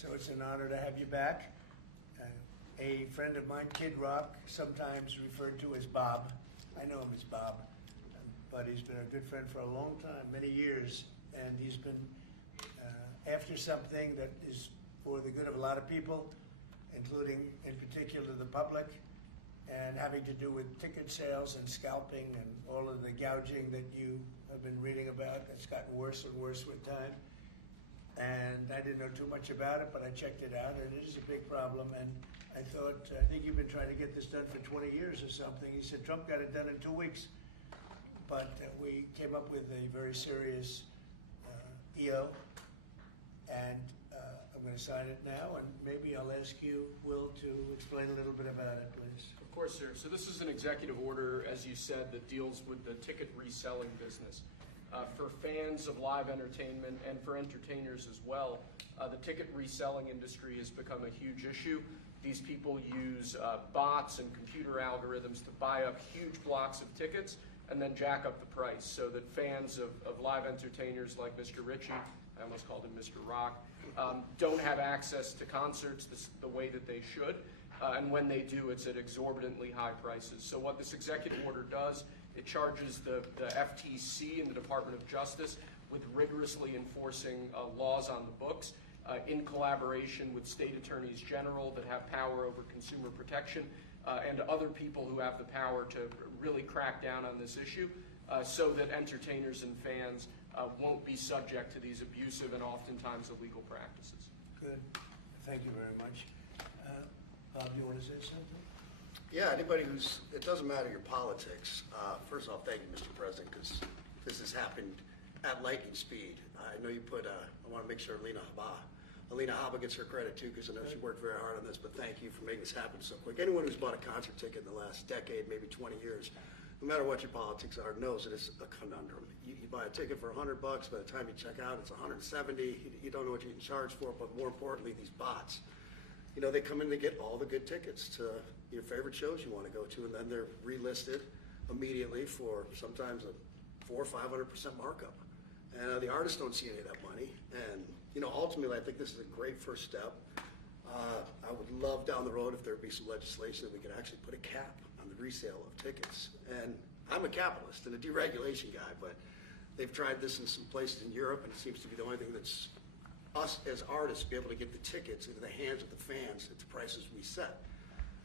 So it's an honor to have you back. A friend of mine, Kid Rock, sometimes referred to as Bob. I know him as Bob, but he's been a good friend for a long time, many years, and he's been after something that is for the good of a lot of people, including in particular the public, and having to do with ticket sales and scalping and all of the gouging that you have been reading about. That's gotten worse and worse with time. And I didn't know too much about it, but I checked it out, and it is a big problem. And I think you've been trying to get this done for 20 years or something. He said Trump got it done in 2 weeks. But we came up with a very serious EO, and I'm going to sign it now, and maybe I'll ask you, Will, to explain a little bit about it, please. Of course, sir. So this is an executive order, as you said, that deals with the ticket reselling business. For fans of live entertainment and for entertainers as well, the ticket reselling industry has become a huge issue. These people use bots and computer algorithms to buy up huge blocks of tickets and then jack up the price so that fans of live entertainers like Mr. Ritchie, I almost called him Mr. Rock, don't have access to concerts the way that they should. And when they do, it's at exorbitantly high prices. So what this executive order does, it charges the FTC and the Department of Justice with rigorously enforcing laws on the books in collaboration with state attorneys general that have power over consumer protection and other people who have the power to really crack down on this issue so that entertainers and fans won't be subject to these abusive and oftentimes illegal practices. Good. Thank you very much. Bob, you want to say something? Yeah, anybody it doesn't matter your politics. First off, thank you, Mr. President, because this has happened at lightning speed. I know you I want to make sure Alina Haba gets her credit too, because I know she worked very hard on this, but thank you for making this happen so quick. Anyone who's bought a concert ticket in the last decade, maybe 20 years, no matter what your politics are, knows that it's a conundrum. You buy a ticket for $100, by the time you check out, it's $170. You don't know what you can charge for it, but more importantly, these bots. You know, they come in to get all the good tickets to your favorite shows you want to go to, and then they're relisted immediately for sometimes a 400% or 500% markup. And the artists don't see any of that money. And, you know, ultimately, I think this is a great first step. I would love down the road if there would be some legislation that we could actually put a cap on the resale of tickets. And I'm a capitalist and a deregulation guy, but they've tried this in some places in Europe, and it seems to be the only thing that's us as artists be able to get the tickets into the hands of the fans at the prices we set.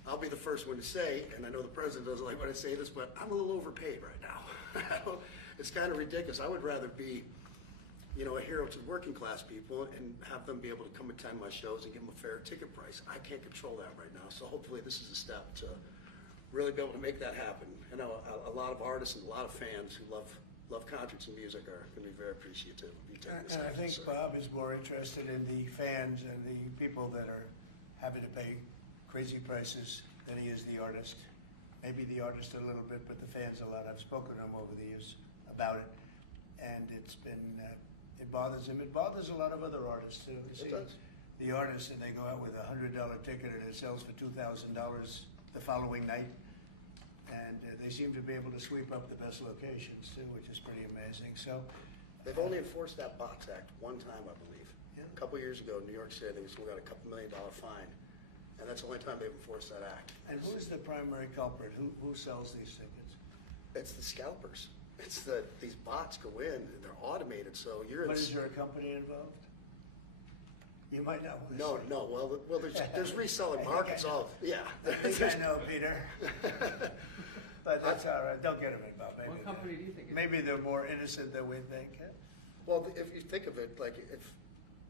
I'll be the first one to say, and I know the president doesn't like when I say this, but I'm a little overpaid right now. It's kind of ridiculous. I would rather be, you know, a hero to working class people and have them be able to come attend my shows and give them a fair ticket price. I can't control that right now, so hopefully this is a step to really be able to make that happen. I know a lot of artists and a lot of fans who love concerts and music are going to be very appreciative of you taking this And I action, think sir. Bob is more interested in the fans and the people that are having to pay crazy prices than he is the artist. Maybe the artist a little bit, but the fans a lot. I've spoken to him over the years about it, and it's been, it bothers him. It bothers a lot of other artists too. It does. The artists, and they go out with a $100 ticket and it sells for $2,000 the following night. And they seem to be able to sweep up the best locations too, which is pretty amazing. So They've only enforced that Box Act one time, I believe. Yeah. A couple years ago in New York City, I think we got a $2 million fine. And that's the only time they've enforced that act. And who's the primary culprit? Who sells these tickets? It's the scalpers. It's these bots go in and they're automated, so you're. But is there a company involved? You might not want to No, say. no. Well, there's reselling markets. Yeah. I think I know, Peter. But that's all right. Don't get them involved. Maybe What company do you think? Maybe they're more innocent than we think. Well, if you think of it, like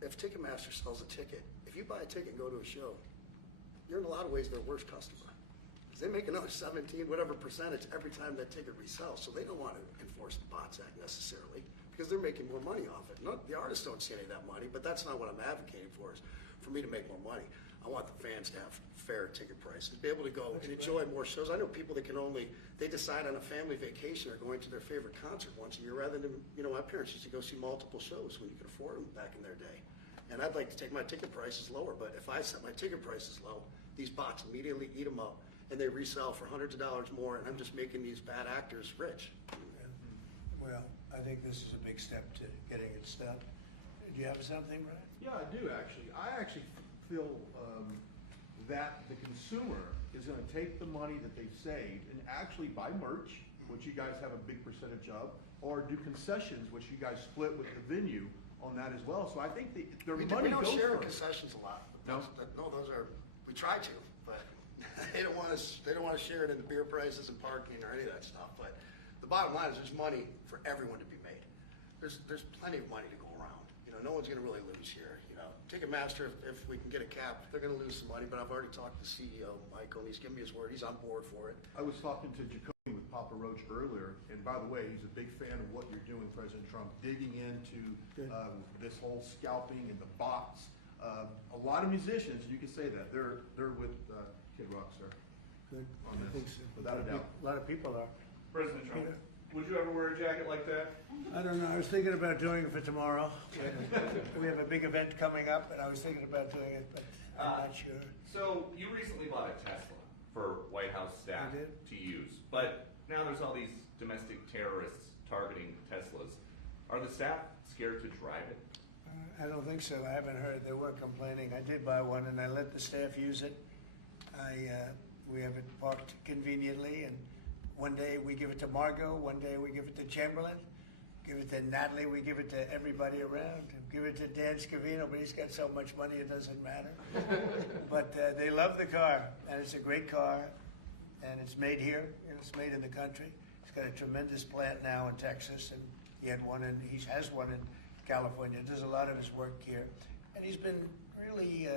if Ticketmaster sells a ticket, if you buy a ticket and go to a show, you're in a lot of ways their worst customer. Because they make another 17, whatever percentage every time that ticket resells. So they don't want to enforce the Bots Act necessarily because they're making more money off it. No, the artists don't see any of that money, but that's not what I'm advocating for, is for me to make more money. I want the fans to have fair ticket prices, be able to go and enjoy more shows. I know people that they decide on a family vacation or going to their favorite concert once a year rather than, you know, my parents used to go see multiple shows when you could afford them back in their day. And I'd like to take my ticket prices lower, but if I set my ticket prices low, these bots immediately eat them up and they resell for hundreds of dollars more, and I'm just making these bad actors rich. Well, I think this is a big step to getting it stopped. Did you have something, Brian? Yeah, I do actually. I actually feel that the consumer is going to take the money that they've saved and actually buy merch, which you guys have a big percentage of, or do concessions, which you guys split with the venue on that as well. So I think their We money don't goes share first. concessions a lot. No? No, those are, we try to, but they don't want to share it in the beer prices and parking or any of that stuff. But the bottom line is there's money for everyone to be made. There's plenty of money to go around. You know, no one's going to really lose here. You know, Ticketmaster, if we can get a cap, they're going to lose some money. But I've already talked to CEO Michael, and he's given me his word. He's on board for it. I was talking to Jacoby with Papa Roach earlier, and by the way, he's a big fan of what you're doing, President Trump, digging into this whole scalping and the bots. A lot of musicians, you can say that, they're with Kid Rock, sir. Good. On I this, think so. without a doubt. A lot of people are. President Trump, Peter? would you ever wear a jacket like that? I don't know. I was thinking about doing it for tomorrow. We have a big event coming up, and I was thinking about doing it, but I'm not sure. So you recently bought a Tesla for White House staff I did. to use, but now there's all these domestic terrorists targeting Teslas. Are the staff scared to drive it? I don't think so. I haven't heard. They were complaining. I did buy one, and I let the staff use it. We have it parked conveniently, and one day we give it to Margot, one day we give it to Chamberlain, give it to Natalie, we give it to everybody around, give it to Dan Scavino, but he's got so much money it doesn't matter. But they love the car, and it's a great car, and it's made here, and it's made in the country. He's got a tremendous plant now in Texas, and he has one in California. Does a lot of his work here, and he's been really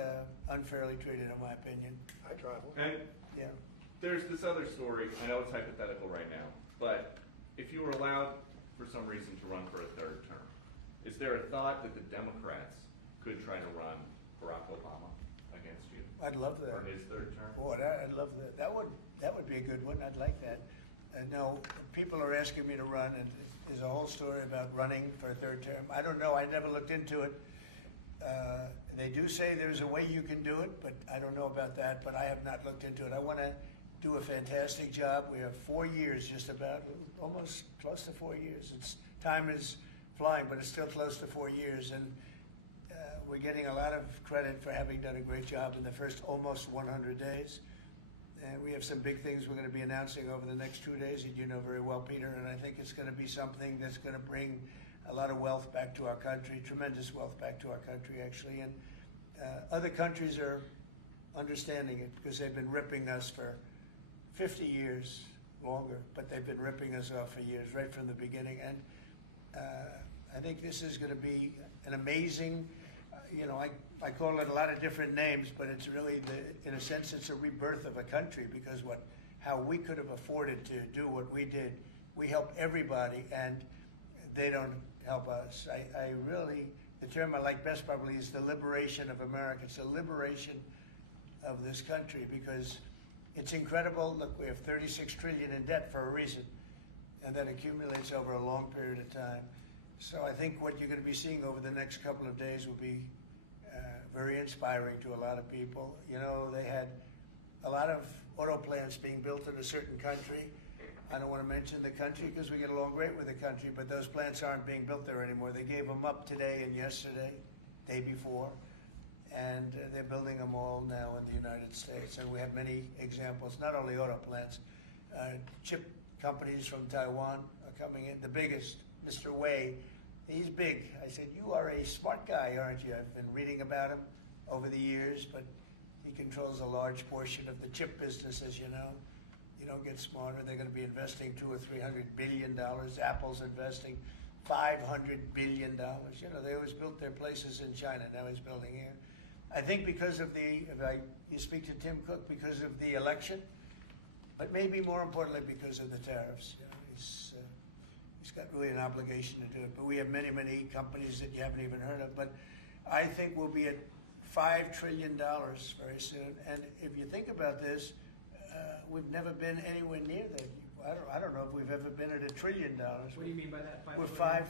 unfairly treated, in my opinion. I drive one. And Yeah. there's this other story, I know it's hypothetical right now, but if you were allowed for some reason to run for a third term, is there a thought that the Democrats could try to run Barack Obama against you I'd love that. for his third term? Boy, I'd love that. That would be a good one. I'd like that. No, people are asking me to run, and there's a whole story about running for a third term. I don't know. I never looked into it. They do say there's a way you can do it, but I don't know about that. But I have not looked into it. I want to do a fantastic job. We have 4 years, just about, almost close to 4 years. Time is flying, but it's still close to 4 years, and we're getting a lot of credit for having done a great job in the first almost 100 days. And we have some big things we're going to be announcing over the next 2 days, and you know very well, Peter, and I think it's going to be something that's going to bring a lot of wealth back to our country, tremendous wealth back to our country, actually. And other countries are understanding it because they've been ripping us for 50 years, longer, but they've been ripping us off for years, right from the beginning. And I think this is going to be an amazing, I call it a lot of different names, but it's really, in a sense, it's a rebirth of a country because how we could have afforded to do what we did. We help everybody, and they don't help us. I really, the term I like best probably is the liberation of America. It's the liberation of this country because it's incredible. Look, we have 36 trillion in debt for a reason, and that accumulates over a long period of time. So I think what you're going to be seeing over the next couple of days will be very inspiring to a lot of people. You know, they had a lot of auto plants being built in a certain country. I don't want to mention the country because we get along great with the country, but those plants aren't being built there anymore. They gave them up today and yesterday, day before, and they're building them all now in the United States. And we have many examples, not only auto plants, chip companies from Taiwan are coming in. The biggest, Mr. Wei, he's big. I said, you are a smart guy, aren't you? I've been reading about him over the years, but he controls a large portion of the chip business, as you know. You don't get smarter. They're going to be investing $200 or $300 billion. Apple's investing $500 billion. You know, they always built their places in China. Now he's building here. I think because of you speak to Tim Cook, because of the election, but maybe more importantly because of the tariffs. You know, he's got really an obligation to do it. But we have many, many companies that you haven't even heard of. But I think we'll be at $5 trillion very soon. And if you think about this, we've never been anywhere near that. I don't know if we've ever been at $1 trillion. What do you mean by that? We're 500.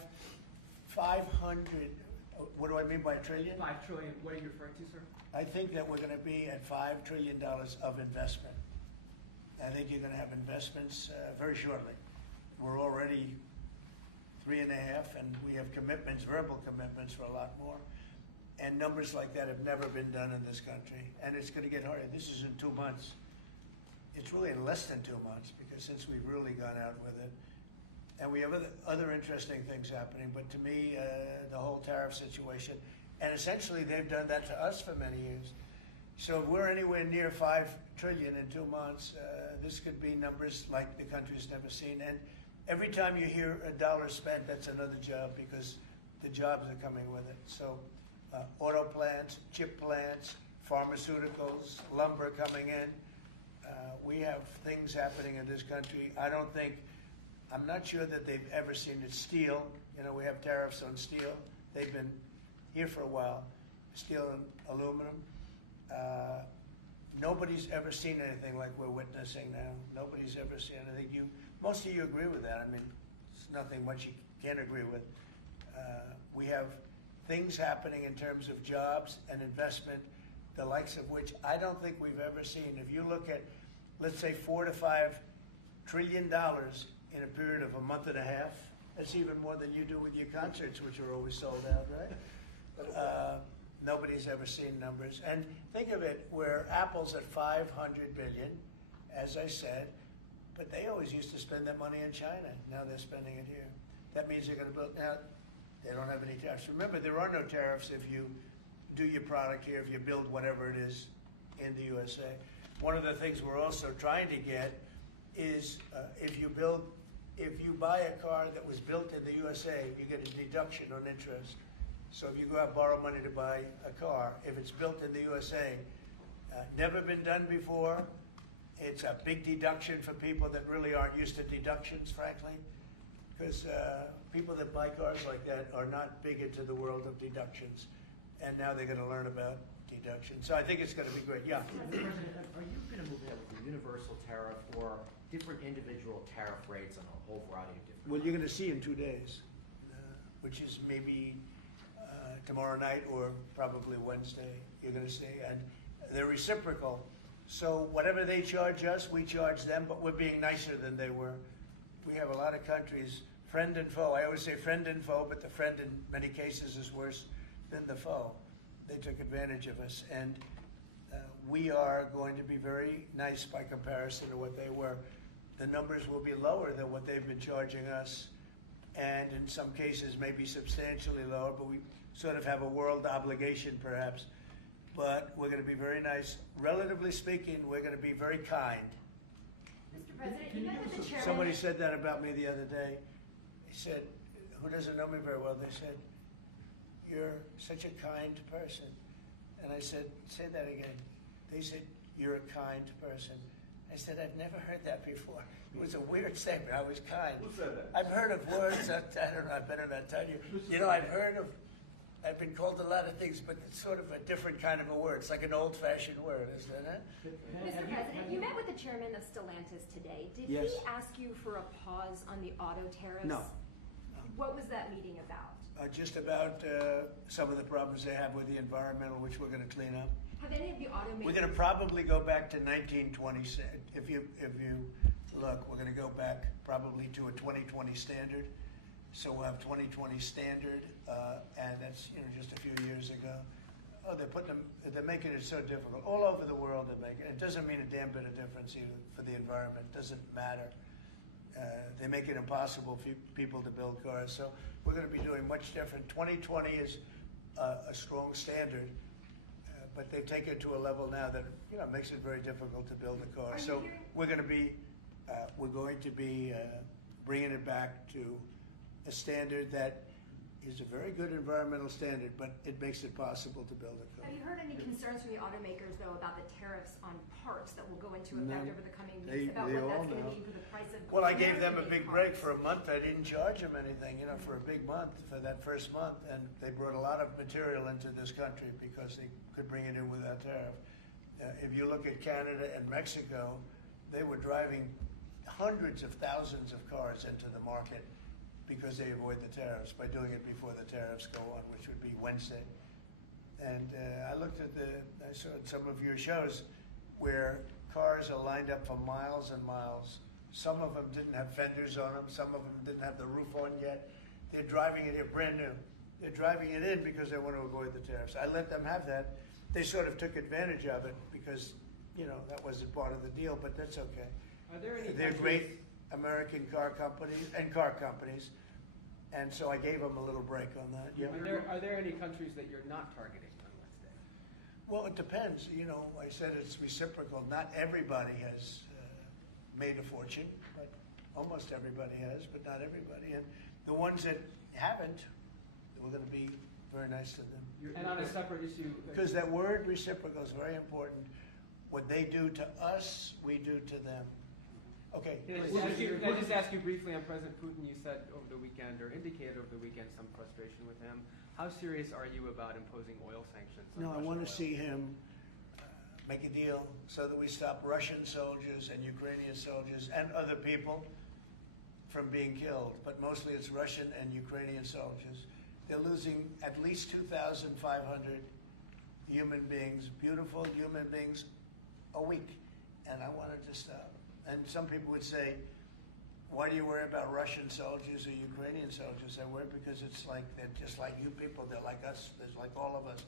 What do I mean by trillion? 5 trillion. What are you referring to, sir? I think that we're going to be at $5 trillion of investment. I think you're going to have investments very shortly. We're already 3.5, and we have commitments, verbal commitments for a lot more. And numbers like that have never been done in this country, and it's gonna get harder. This is in 2 months. It's really in less than 2 months, because since we've really gone out with it. And we have other interesting things happening, but to me, the whole tariff situation, and essentially they've done that to us for many years. So if we're anywhere near 5 trillion in 2 months, this could be numbers like the country's never seen. And every time you hear a dollar spent, that's another job, because the jobs are coming with it. So auto plants, chip plants, pharmaceuticals, lumber coming in. We have things happening in this country. I'm not sure that they've ever seen it. Steel, we have tariffs on steel. They've been here for a while. Steel and aluminum. Nobody's ever seen anything like we're witnessing now. Nobody's ever seen anything. Most of you agree with that. I mean, it's nothing much you can't agree with. We have things happening in terms of jobs and investment, the likes of which I don't think we've ever seen. If you look at, let's say, $4 to $5 trillion in a period of a month and a half, that's even more than you do with your concerts, which are always sold out, right? Nobody's ever seen numbers. And think of it, where Apple's at 500 billion, as I said, but they always used to spend that money in China. Now they're spending it here. That means they're going to build, now they don't have any tariffs. Remember, there are no tariffs if you do your product here, if you build whatever it is in the USA. One of the things we're also trying to get is if you buy a car that was built in the USA, you get a deduction on interest. So if you go out and borrow money to buy a car, if it's built in the USA, never been done before, it's a big deduction for people that really aren't used to deductions, frankly, because people that buy cars like that are not big into the world of deductions, and now they're going to learn about deductions. So I think it's going to be great. Yeah. Mr. President, are you going to move ahead with a universal tariff or different individual tariff rates on a whole variety of different? Well, you're going to see in 2 days, which is maybe tomorrow night or probably Wednesday. You're going to see, and they're reciprocal. So whatever they charge us, we charge them, but we're being nicer than they were. We have a lot of countries, friend and foe. I always say friend and foe, but the friend in many cases is worse than the foe. They took advantage of us, and we are going to be very nice by comparison to what they were. The numbers will be lower than what they've been charging us, and in some cases maybe substantially lower, but we sort of have a world obligation perhaps. But we're going to be very nice. Relatively speaking, we're going to be very kind. Mr. President, you met with the chairman. Somebody said that about me the other day. He said, who doesn't know me very well, they said, "You're such a kind person." And I said, "Say that again." They said, "You're a kind person." I said, "I've never heard that before." It was a weird statement. I was kind. Who said that? I've heard of words that, I don't know, I better not tell you. I've been called a lot of things, but it's sort of a different kind of a word. It's like an old-fashioned word, isn't it? Mr. President, you met with the chairman of Stellantis today. Did Yes. he ask you for a pause on the auto tariffs? No. What was that meeting about? Just about some of the problems they have with the environmental, which we're going to clean up. Have any of the automakers? We're going to probably go back to 1920. If you look, we're going to go back probably to a 2020 standard. So we'll have 2020 standard, and that's just a few years ago. Oh, they're making it so difficult all over the world. They're making it. It doesn't mean a damn bit of difference either for the environment. It doesn't matter. They make it impossible for people to build cars. So we're going to be doing much different. 2020 is a strong standard, but they've taken it to a level now that makes it very difficult to build a car. So we're going to be bringing it back to a standard that is a very good environmental standard, but it makes it possible to build a car. Have you heard any concerns from the automakers, though, about the tariffs on parts that will go into effect No. over the coming They weeks, about all what that's going know. to mean for the price of Well, I gave them a American-made big break cars? for a month. I didn't charge them anything, for a big month, for that first month. And they brought a lot of material into this country because they could bring it in without tariff. If you look at Canada and Mexico, they were driving hundreds of thousands of cars into the market because they avoid the tariffs by doing it before the tariffs go on, which would be Wednesday. And I saw some of your shows where cars are lined up for miles and miles. Some of them didn't have fenders on them. Some of them didn't have the roof on yet. They're driving it here brand new. They're driving it in because they want to avoid the tariffs. I let them have that. They sort of took advantage of it because, that wasn't part of the deal, but that's okay. Are there any They're countries- great American car companies, and so I gave them a little break on that. Yeah. Are there any countries that you're not targeting on Wednesday? Well, it depends. I said it's reciprocal. Not everybody has made a fortune, but almost everybody has, but not everybody. And the ones that haven't, we're going to be very nice to them. And on a separate issue. Because that word reciprocal is very important. What they do to us, we do to them. Okay. Can I just ask you briefly on President Putin? You said over the weekend, or indicated over the weekend, some frustration with him. How serious are you about imposing oil sanctions on No, I Russian want oil? to see him make a deal so that we stop Russian soldiers and Ukrainian soldiers and other people from being killed. But mostly it's Russian and Ukrainian soldiers. They're losing at least 2,500 human beings, beautiful human beings, a week. And I want it to stop. And some people would say, why do you worry about Russian soldiers or Ukrainian soldiers? I worry because they're just like you people. They're like us. They're like all of us.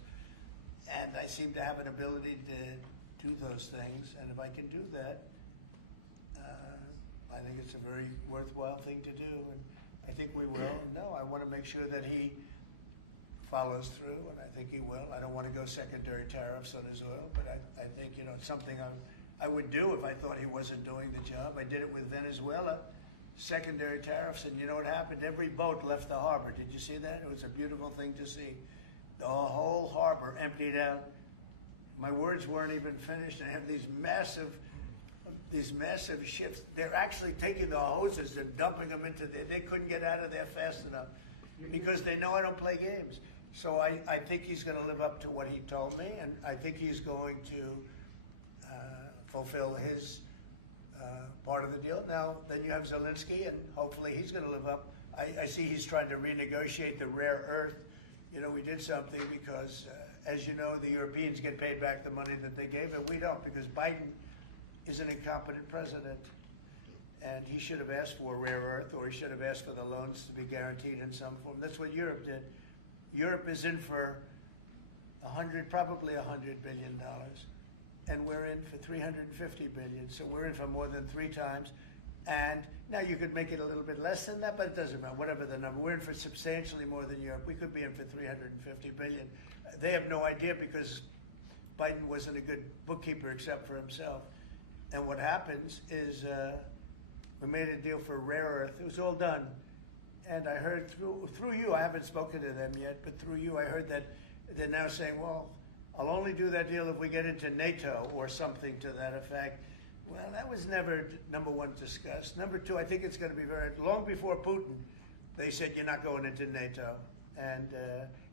And I seem to have an ability to do those things. And if I can do that, I think it's a very worthwhile thing to do. And I think we will. No, I want to make sure that he follows through, and I think he will. I don't want to go secondary tariffs on his oil, but I think, it's something I would do if I thought he wasn't doing the job. I did it with Venezuela, secondary tariffs, and you know what happened? Every boat left the harbor. Did you see that? It was a beautiful thing to see. The whole harbor emptied out. My words weren't even finished, and I have these massive ships. They're actually taking the hoses and dumping them into there. They couldn't get out of there fast enough because they know I don't play games. So I think he's going to live up to what he told me, and I think he's going to fulfill his part of the deal. Now, then you have Zelensky, and hopefully he's going to live up. I see he's trying to renegotiate the rare earth. We did something because, as you know, the Europeans get paid back the money that they gave, and we don't, because Biden is an incompetent president. And he should have asked for rare earth, or he should have asked for the loans to be guaranteed in some form. That's what Europe did. Europe is in for probably $100 billion, and we're in for $350 billion. So we're in for more than 3 times. And now you could make it a little bit less than that, but it doesn't matter. Whatever the number, we're in for substantially more than Europe. We could be in for $350 billion. They have no idea because Biden wasn't a good bookkeeper except for himself. And what happens is we made a deal for rare earth. It was all done. And I heard through you, I haven't spoken to them yet, but through you I heard that they're now saying, well, I'll only do that deal if we get into NATO or something to that effect. Well, that was never, number one, discussed. Number two, I think it's going to be long before Putin, they said you're not going into NATO. And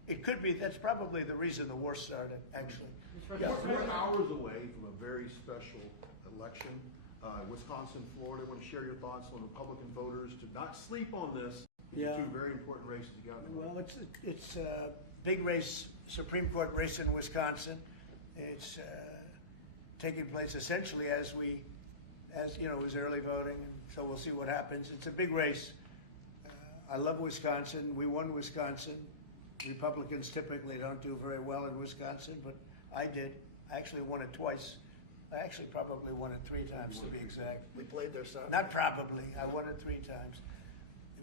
it could be, that's probably the reason the war started, actually. We're hours away from a very special election. Wisconsin, Florida. I want to share your thoughts on Republican voters to not sleep on this. Yeah. 2 very important races you got. Well, it's a big race, Supreme Court race in Wisconsin. It's taking place essentially as it was early voting, and so we'll see what happens. It's a big race. I love Wisconsin. We won Wisconsin. Republicans typically don't do very well in Wisconsin, but I did. I actually won it twice. I actually probably won it 3 times to be exact. We played their side. Not probably. I won it 3 times.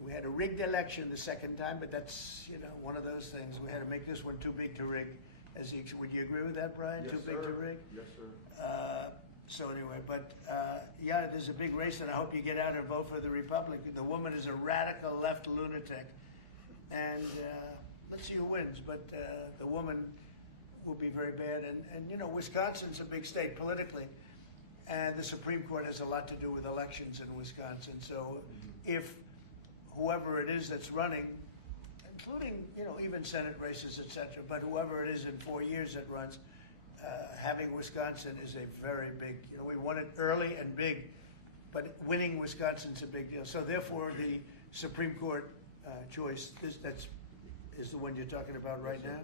We had a rigged election the second time, but that's one of those things. We had to make this one too big to rig. Would you agree with that, Brian? Yes, Too big sir. to rig? Yes, sir. So anyway, but there's a big race, and I hope you get out and vote for the Republican. The woman is a radical left lunatic, and let's see who wins. But the woman will be very bad, and Wisconsin's a big state politically, and the Supreme Court has a lot to do with elections in Wisconsin. So if whoever it is that's running, including even Senate races, etc., but whoever it is in 4 years that runs, having Wisconsin is a very big, we won it early and big, but winning Wisconsin's a big deal. So therefore, the Supreme Court choice is the one you're talking about right now.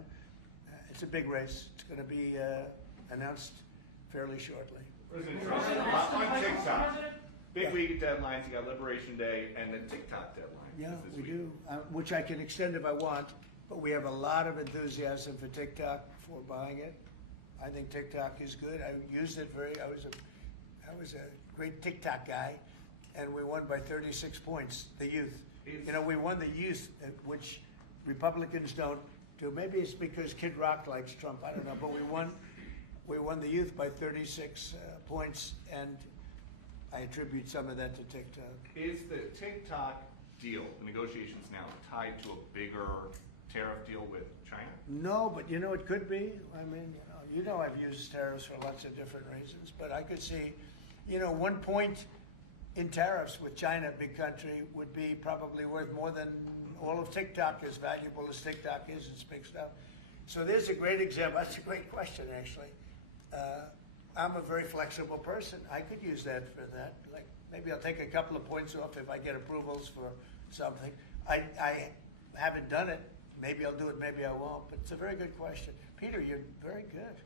It's a big race. It's going to be announced fairly shortly. President Trump, on TikTok, big week of deadlines. You got Liberation Day and then TikTok deadline. Yeah, is this we week. do, which I can extend if I want, but we have a lot of enthusiasm for TikTok for buying it. I think TikTok is good. I used it I was a great TikTok guy, and we won by 36 points, the youth. You know, we won the youth, which Republicans don't do. Maybe it's because Kid Rock likes Trump, I don't know, but we won the youth by 36 points, and I attribute some of that to TikTok. Is the TikTok deal, the negotiations now, tied to a bigger tariff deal with China? No, but you know, it could be. I mean, you know I've used tariffs for lots of different reasons, but I could see, you know, 1 point in tariffs with China, big country, would be probably worth more than all of TikTok, as valuable as TikTok is. It's big stuff. So there's a great example. That's a great question, actually. I'm a very flexible person. I could use that for that. Like, maybe I'll take a couple of points off if I get approvals for something. I haven't done it. Maybe I'll do it, maybe I won't. But it's a very good question. Peter, you're very good.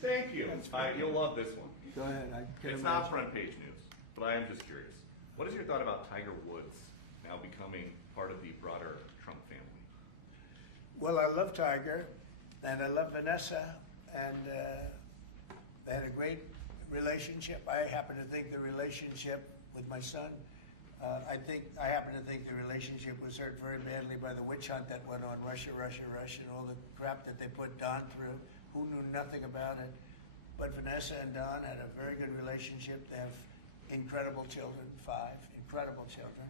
Thank you. You'll love this one. Go ahead. I can It's imagine. not front page news, but I am just curious. What is your thought about Tiger Woods now becoming part of the broader Trump family? Well, I love Tiger, and I love Vanessa, and they had a great relationship. I happen to think the relationship with my son, I happen to think the relationship was hurt very badly by the witch hunt that went on, Russia, and all the crap that they put Don through, who knew nothing about it. But Vanessa and Don had a very good relationship. They have incredible children, 5 incredible children,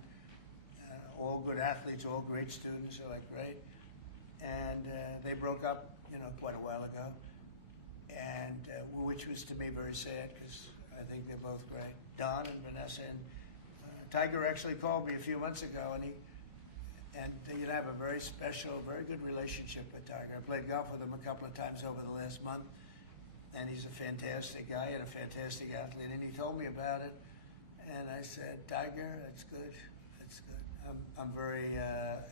all good athletes, all great students, they're like great. And they broke up, you know, quite a while ago, and which was to me very sad because I think they're both great. Don and Vanessa, and Tiger actually called me a few months ago, and you have a very special, very good relationship with Tiger. I played golf with him a couple of times over the last month, and he's a fantastic guy and a fantastic athlete. And he told me about it, and I said, Tiger, that's good, that's good. I'm very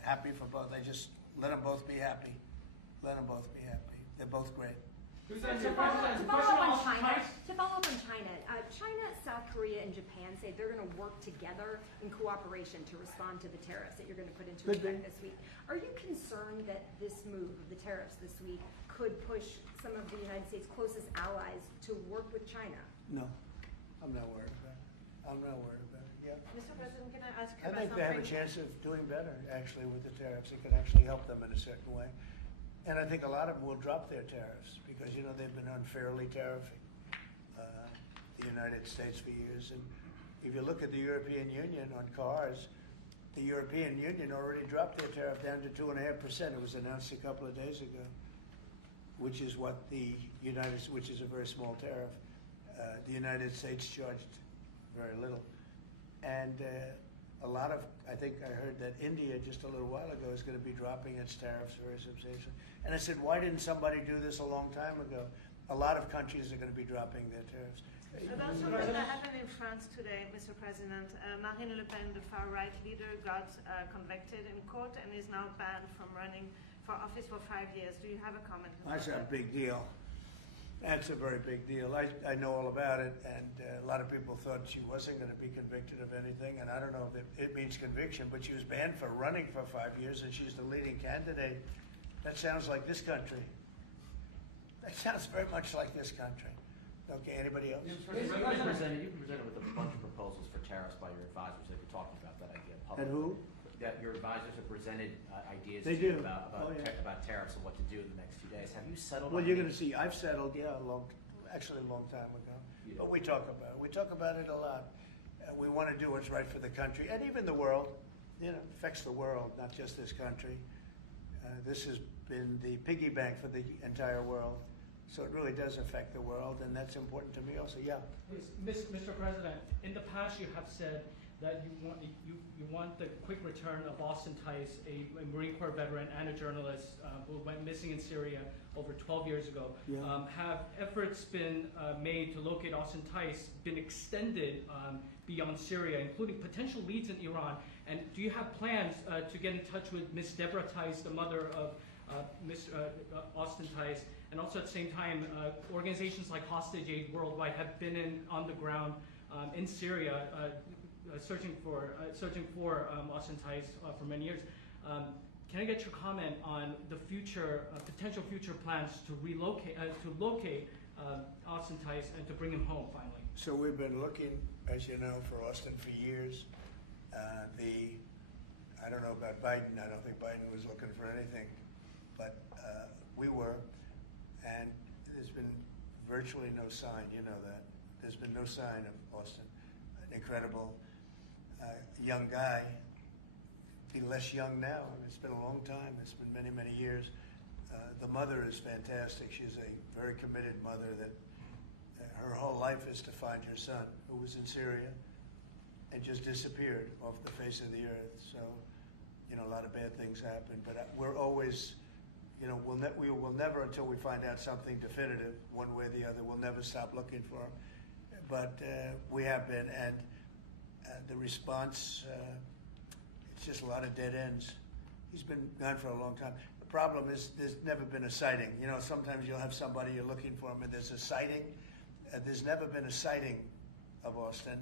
happy for both. I just let them both be happy. Let them both be happy. They're both great. To follow up on China, China, South Korea, and Japan say they're going to work together in cooperation to respond to the tariffs that you're going to put into effect this week. Are you concerned that this move of the tariffs this week could push some of the United States' closest allies to work with China? No, I'm not worried about it. I'm not worried about it, yeah. Mr. President, can I ask I you about think they have a something? chance of doing better, actually, with the tariffs. It could actually help them in a certain way. And I think a lot of them will drop their tariffs because, you know, they've been unfairly tariffing the United States for years. And if you look at the European Union on cars, the European Union already dropped their tariff down to 2.5%. It was announced a couple of days ago, which is what which is a very small tariff. The United States charged very little. And I think I heard that India just a little while ago is going to be dropping its tariffs very substantially. And I said, why didn't somebody do this a long time ago? A lot of countries are going to be dropping their tariffs. About something that happened in France today, Mr. President. Marine Le Pen, the far-right leader, got convicted in court and is now banned from running for office for 5 years. Do you have a comment? That's a big deal. That's a very big deal. I know all about it, and a lot of people thought she wasn't going to be convicted of anything, and I don't know if it means conviction, but she was banned for running for 5 years, and she's the leading candidate. That sounds like this country. That sounds very much like this country. Okay, anybody else? You've been presented with a bunch of proposals for tariffs by your advisors. They've been talking about that idea publicly. And who? That your advisors have presented ideas They to you do. about Oh, yeah. about tariffs and what to do in the next few days. Have you settled Well, on you're any- going to see, I've settled, yeah, a long time ago. Yeah. But we talk about it. We talk about it a lot. We want to do what's right for the country and even the world. You know, affects the world, not just this country. This has been the piggy bank for the entire world. So it really does affect the world, and that's important to me also. Yeah. Mr. President, in the past you have said that you want the quick return of Austin Tice, a Marine Corps veteran and a journalist who went missing in Syria over 12 years ago. Yeah. Have efforts been made to locate Austin Tice been extended beyond Syria, including potential leads in Iran? And do you have plans to get in touch with Ms. Deborah Tice, the mother of Austin Tice? And also at the same time, organizations like Hostage Aid Worldwide have been on the ground in Syria searching for Austin Tice for many years. Can I get your comment on the future potential future plans to locate Austin Tice and to bring him home finally? So we've been looking, as you know, for Austin for years. I don't know about Biden. I don't think Biden was looking for anything, but we were, and there's been virtually no sign. You know that. There's been no sign of Austin. An incredible young guy. Be less young now. It's been a long time. It's been many, many years. The mother is fantastic. She's a very committed mother that her whole life is to find her son, who was in Syria and just disappeared off the face of the earth. So, you know, a lot of bad things happen. But we're always, you know, we will never, until we find out something definitive, one way or the other, we'll never stop looking for him. But we have been, and the response, it's just a lot of dead ends. He's been gone for a long time. The problem is there's never been a sighting. You know, sometimes you'll have somebody you're looking for him and there's a sighting. There's never been a sighting of Austin,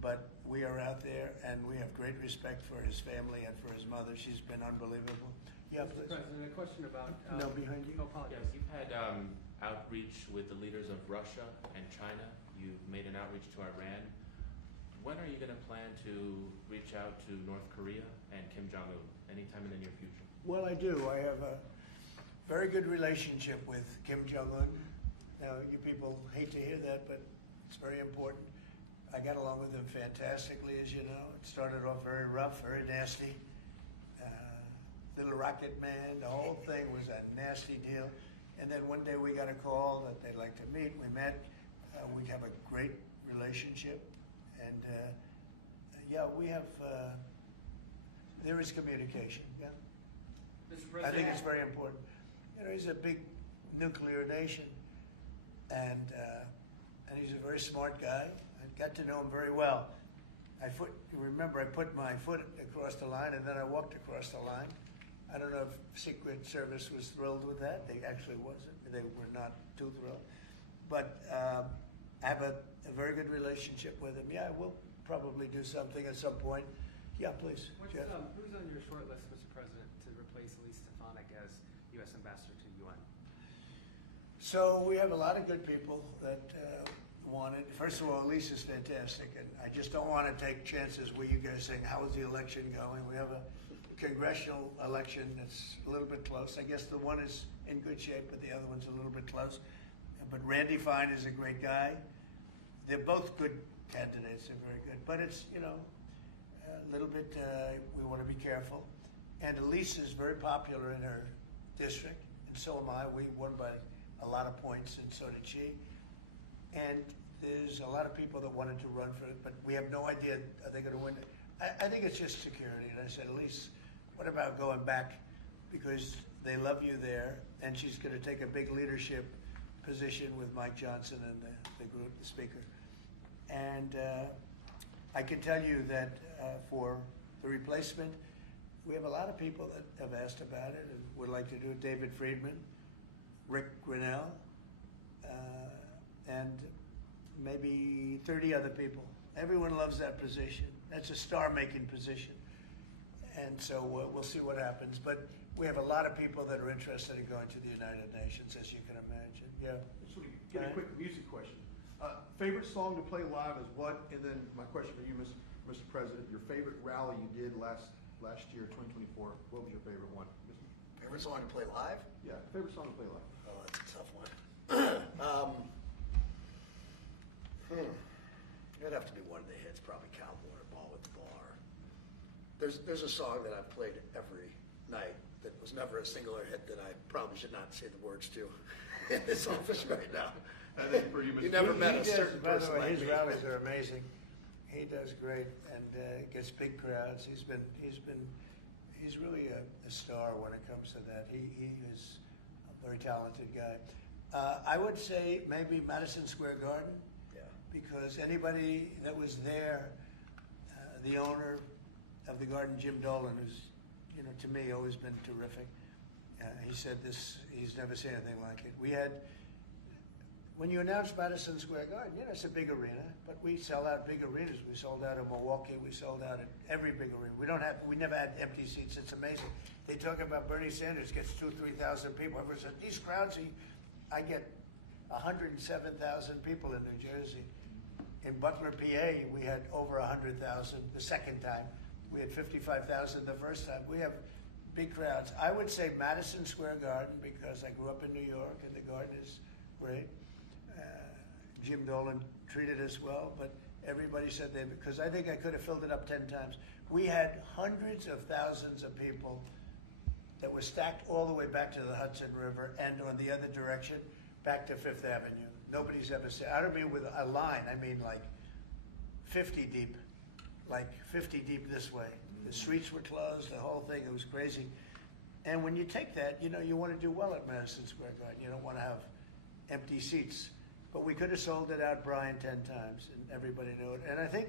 but we are out there and we have great respect for his family and for his mother. She's been unbelievable. Yeah, Mr. please. President, a question about... No, behind you. Oh, apologies. Yes, you've had outreach with the leaders of Russia and China. You've made an outreach to Iran. When are you going to plan to reach out to North Korea and Kim Jong-un? Anytime in the near future? Well, I do. I have a very good relationship with Kim Jong-un. Now, you people hate to hear that, but it's very important. I got along with him fantastically, as you know. It started off very rough, very nasty. Little rocket man, the whole thing was a nasty deal. And then one day we got a call that they'd like to meet. We met. We have a great relationship. And yeah, we have, there is communication, yeah. Mr. I President, think it's very important. You know, he's a big nuclear nation, and he's a very smart guy. I got to know him very well. Remember, I put my foot across the line, and then I walked across the line. I don't know if Secret Service was thrilled with that. They actually wasn't. They were not too thrilled. But I have a very good relationship with him. Yeah, we'll probably do something at some point. Yeah, please. Jeff. Who's on your short list, Mr. President, to replace Elise Stefanik as U.S. Ambassador to the UN? So we have a lot of good people that want it. First of all, Elise is fantastic, and I just don't want to take chances with you guys saying, how is the election going? We have a congressional election that's a little bit close. I guess the one is in good shape, but the other one's a little bit close. But Randy Fine is a great guy. They're both good candidates. They're very good. But it's, you know, a little bit, we want to be careful. And Elise is very popular in her district, and so am I. We won by a lot of points, and so did she. And there's a lot of people that wanted to run for it, but we have no idea, are they going to win it? I think it's just security. And I said, Elise, what about going back? Because they love you there, and she's going to take a big leadership position with Mike Johnson and the group, the speaker. And I can tell you that for the replacement, we have a lot of people that have asked about it and would like to do it. David Friedman, Rick Grinnell, and maybe 30 other people. Everyone loves that position. That's a star-making position. And so we'll see what happens. But we have a lot of people that are interested in going to the United Nations, as you can imagine. Yeah. So we get a quick music question. Favorite song to play live is what? And then my question for you, Mr. President, your favorite rally you did last year, 2024. What was your favorite one? Favorite song to play live? Yeah, favorite song to play live. Oh, that's a tough one. It'd have to be one of the hits, probably Cowboy or Ball with the Bar. There's a song that I've played every night that was never a singular hit that I probably should not say the words to in this office right now. I think for you, Mr. You never met a He does, certain by the person way, like his me. rallies are amazing. He does great and gets big crowds. He's really a star when it comes to that. He is a very talented guy. I would say maybe Madison Square Garden. Yeah. Because anybody that was there, the owner of the garden, Jim Dolan, who's, you know, to me always been terrific. He said this, he's never seen anything like it. We had when you announce Madison Square Garden, it's a big arena, but we sell out big arenas. We sold out in Milwaukee. We sold out at every big arena. We never had empty seats. It's amazing. They talk about Bernie Sanders gets 2,000 to 3,000 people. Everyone said, these crowds, I get 107,000 people in New Jersey. In Butler, PA, we had over 100,000 the second time. We had 55,000 the first time. We have big crowds. I would say Madison Square Garden, because I grew up in New York and the garden is great. Jim Dolan treated us well, but everybody said because I think I could have filled it up 10 times. We had hundreds of thousands of people that were stacked all the way back to the Hudson River and on the other direction, back to Fifth Avenue. Nobody's ever said, I don't mean with a line, I mean like 50 deep, this way. The streets were closed, the whole thing, it was crazy. And when you take that, you want to do well at Madison Square Garden. You don't want to have empty seats. But we could have sold it out, Brian, 10 times, and everybody knew it. And I think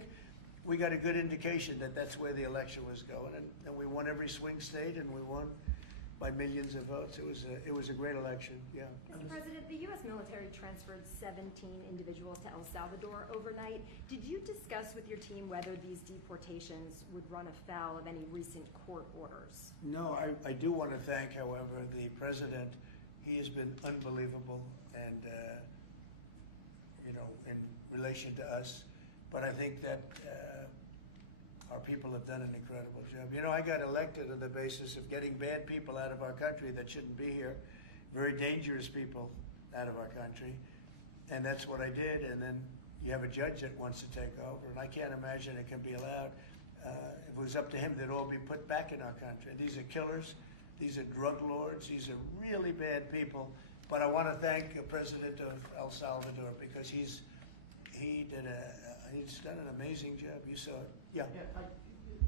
we got a good indication that that's where the election was going. And we won every swing state, and we won by millions of votes. It was a great election, yeah. Mr. President, the U.S. military transferred 17 individuals to El Salvador overnight. Did you discuss with your team whether these deportations would run afoul of any recent court orders? No, I do want to thank, however, the president. He has been unbelievable, and in relation to us. But I think that our people have done an incredible job. I got elected on the basis of getting bad people out of our country that shouldn't be here, very dangerous people out of our country, and that's what I did. And then you have a judge that wants to take over, and I can't imagine it can be allowed. If it was up to him, they'd all be put back in our country. These are killers. These are drug lords. These are really bad people. But I want to thank the president of El Salvador because he's done an amazing job. You saw it. Yeah.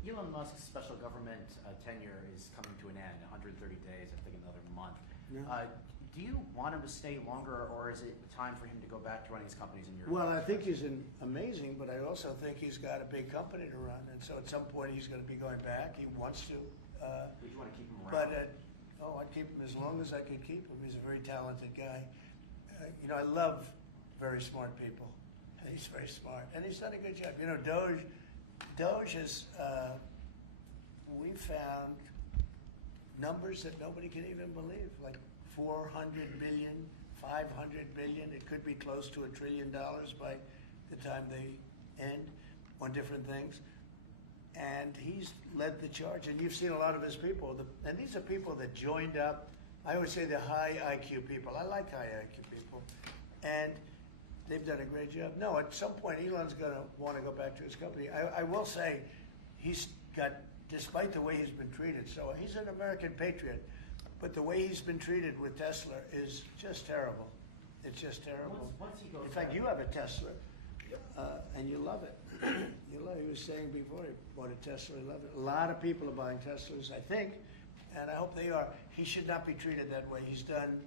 Elon Musk's special government tenure is coming to an end, 130 days, I think another month. Yeah. Do you want him to stay longer, or is it time for him to go back to running his companies in Europe? Well, I think he's amazing, but I also think he's got a big company to run, and so at some point he's going to be going back. He wants to. Would you want to keep him around? I'd keep him as long as I could keep him. He's a very talented guy. I love very smart people. He's very smart, and he's done a good job. DOGE has, we found numbers that nobody can even believe, like 400 billion, 500 billion. It could be close to $1 trillion by the time they end on different things. And he's led the charge, and you've seen a lot of his people. And these are people that joined up. I always say they're high IQ people. I like high IQ people. And they've done a great job. No, at some point, Elon's going to want to go back to his company. I will say he's got, despite the way he's been treated, so he's an American patriot, but the way he's been treated with Tesla is just terrible. It's just terrible. Once he goes In fact, back- you have a Tesla, and you love it. You love it. He was saying before he bought a Tesla, he loved it. A lot of people are buying Teslas, I think, and I hope they are. He should not be treated that way. He's done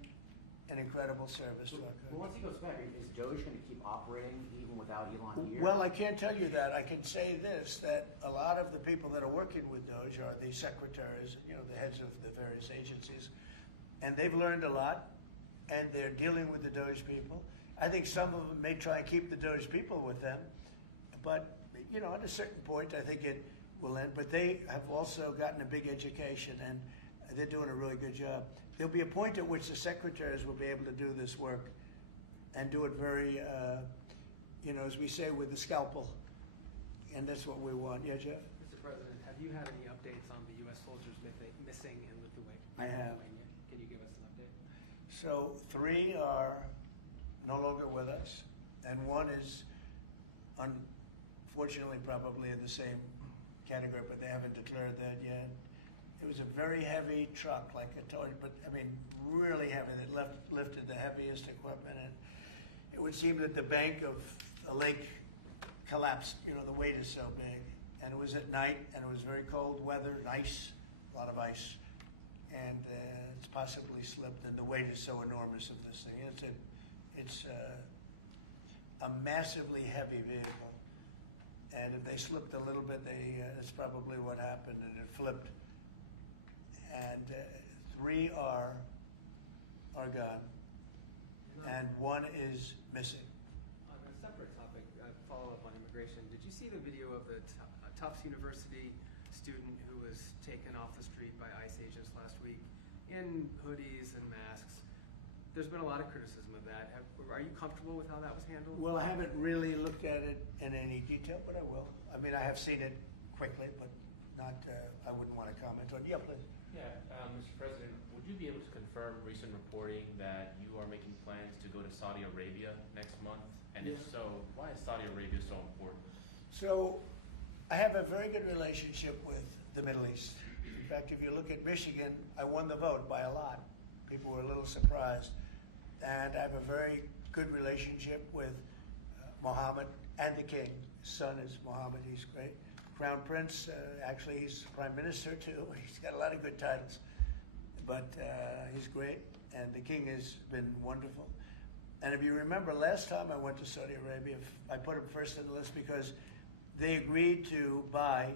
an incredible service to our country. Well, once he goes back, is DOGE going to keep operating even without Elon here? Well, I can't tell you that. I can say this, that a lot of the people that are working with DOGE are the secretaries, the heads of the various agencies, and they've learned a lot, and they're dealing with the DOGE people. I think some of them may try and keep the DOGE people with them, but, at a certain point, I think it will end. But they have also gotten a big education, and they're doing a really good job. There'll be a point at which the secretaries will be able to do this work and do it very, as we say, with the scalpel. And that's what we want. Yeah, Jeff? Mr. President, have you had any updates on the U.S. soldiers missing in Lithuania? I have. Can you give us an update? So 3 are no longer with us, and 1 is unfortunately probably in the same category, but they haven't declared that yet. It was a very heavy truck, like a toy, but really heavy. It lifted the heaviest equipment, and it would seem that the bank of a lake collapsed. The weight is so big, and it was at night, and it was very cold weather, and ice, a lot of ice, and it's possibly slipped. And the weight is so enormous of this thing. It's a massively heavy vehicle, and if they slipped a little bit, that's probably what happened, and it flipped. And 3 are gone. and one is missing. On a separate topic, follow up on immigration, did you see the video of the Tufts University student who was taken off the street by ICE agents last week in hoodies and masks? There's been a lot of criticism of that. Are you comfortable with how that was handled? Well, I haven't really looked at it in any detail, but I will. I mean, I have seen it quickly, but not, I wouldn't want to comment on it. Yeah, please. Yeah, Mr. President, would you be able to confirm recent reporting that you are making plans to go to Saudi Arabia next month? And if so, why is Saudi Arabia so important? So, I have a very good relationship with the Middle East. In fact, if you look at Michigan, I won the vote by a lot. People were a little surprised. And I have a very good relationship with Mohammed and the king. His son is Mohammed, he's great. Crown Prince, actually he's Prime Minister too. He's got a lot of good titles. But he's great, and the king has been wonderful. And if you remember, last time I went to Saudi Arabia, I put him first on the list because they agreed to buy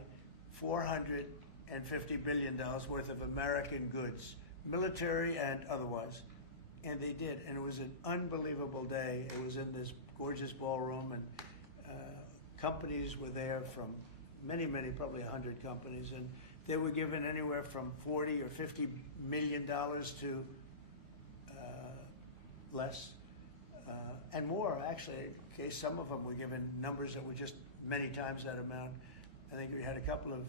$450 billion worth of American goods, military and otherwise. And they did, and it was an unbelievable day. It was in this gorgeous ballroom, and companies were there from many, probably 100 companies, and they were given anywhere from 40 or 50 million dollars to less, and more actually. In case some of them were given numbers that were just many times that amount. I think we had a couple of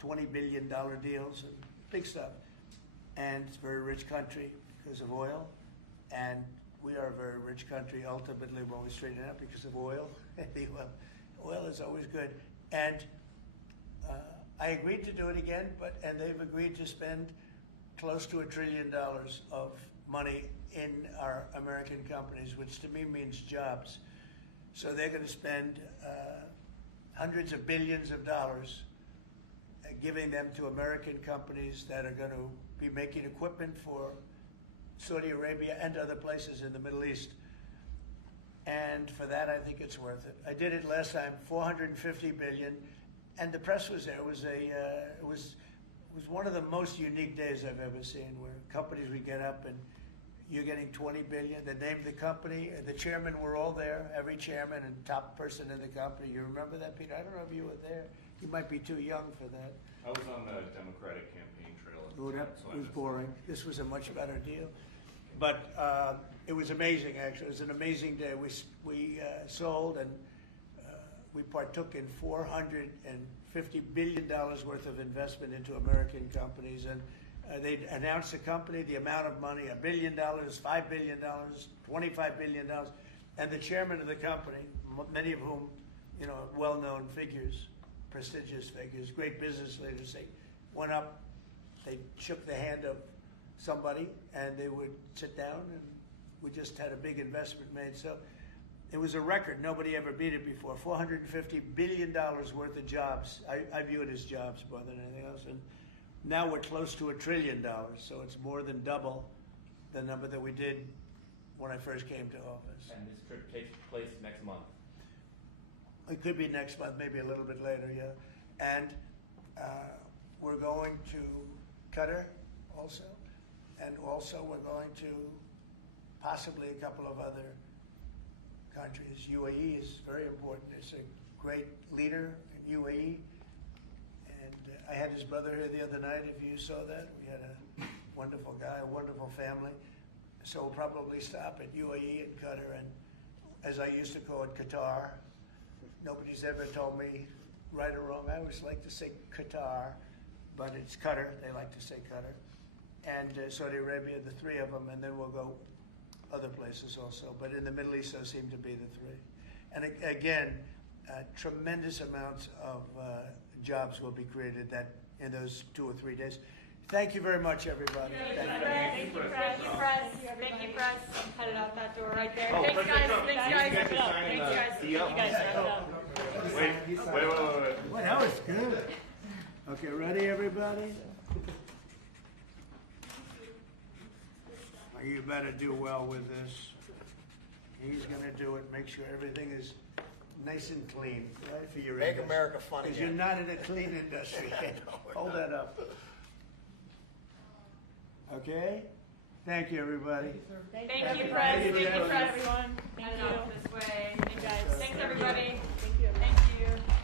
$20 billion deals, and big stuff. And it's a very rich country because of oil. And we are a very rich country ultimately when we straighten out because of oil. Oil is always good. And I agreed to do it again, and they've agreed to spend close to $1 trillion of money in our American companies, which to me means jobs. So they're going to spend hundreds of billions of dollars giving them to American companies that are going to be making equipment for Saudi Arabia and other places in the Middle East. And for that, I think it's worth it. I did it last time, $450 billion, and the press was there. It was one of the most unique days I've ever seen, where companies would get up and you're getting $20 billion. They named the company, the chairmen were all there, every chairman and top person in the company. You remember that, Peter? I don't know if you were there. You might be too young for that. I was on the Democratic campaign trail. It was boring. This was a much better deal. But it was amazing, actually. It was an amazing day. We sold and we partook in $450 billion worth of investment into American companies. And they announced the company, the amount of money, $1 billion, $5 billion, $25 billion. And the chairman of the company, many of whom, you know, well-known figures, prestigious figures, great business leaders, they went up, they shook the hand of somebody, and they would sit down, and we just had a big investment made. So it was a record. Nobody ever beat it before. $450 billion worth of jobs. I view it as jobs more than anything else. And now we're close to $1 trillion, so it's more than double the number that we did when I first came to office. And this trip takes place next month. It could be next month, maybe a little bit later, yeah. And we're going to Qatar also. And also we're going to possibly a couple of other countries. UAE is very important. It's a great leader in UAE. And I had his brother here the other night, if you saw that. We had a wonderful guy, a wonderful family. So we'll probably stop at UAE and Qatar, and as I used to call it, Qatar. Nobody's ever told me right or wrong. I always like to say Qatar, but it's Qatar. They like to say Qatar. And Saudi Arabia, the three of them, and then we'll go other places also. But in the Middle East, those seem to be the three. And again, tremendous amounts of jobs will be created in those 2 or 3 days. Thank you very much, everybody. Thank you, press. Thank you, press. Headed out that door right there. Oh, Thanks, guys. Thanks, guys. You guys. Wait. Well, that was good. Okay, ready, everybody? You better do well with this. He's going to do it. Make sure everything is nice and clean, right, for your Make industry. America fun Because again. you're not in a clean industry. Hold that up. Okay? Thank you, everybody. Thank you, press. Thank you, press. Everyone. Thank you. This way. Thanks, everybody. Thank you. Thank you.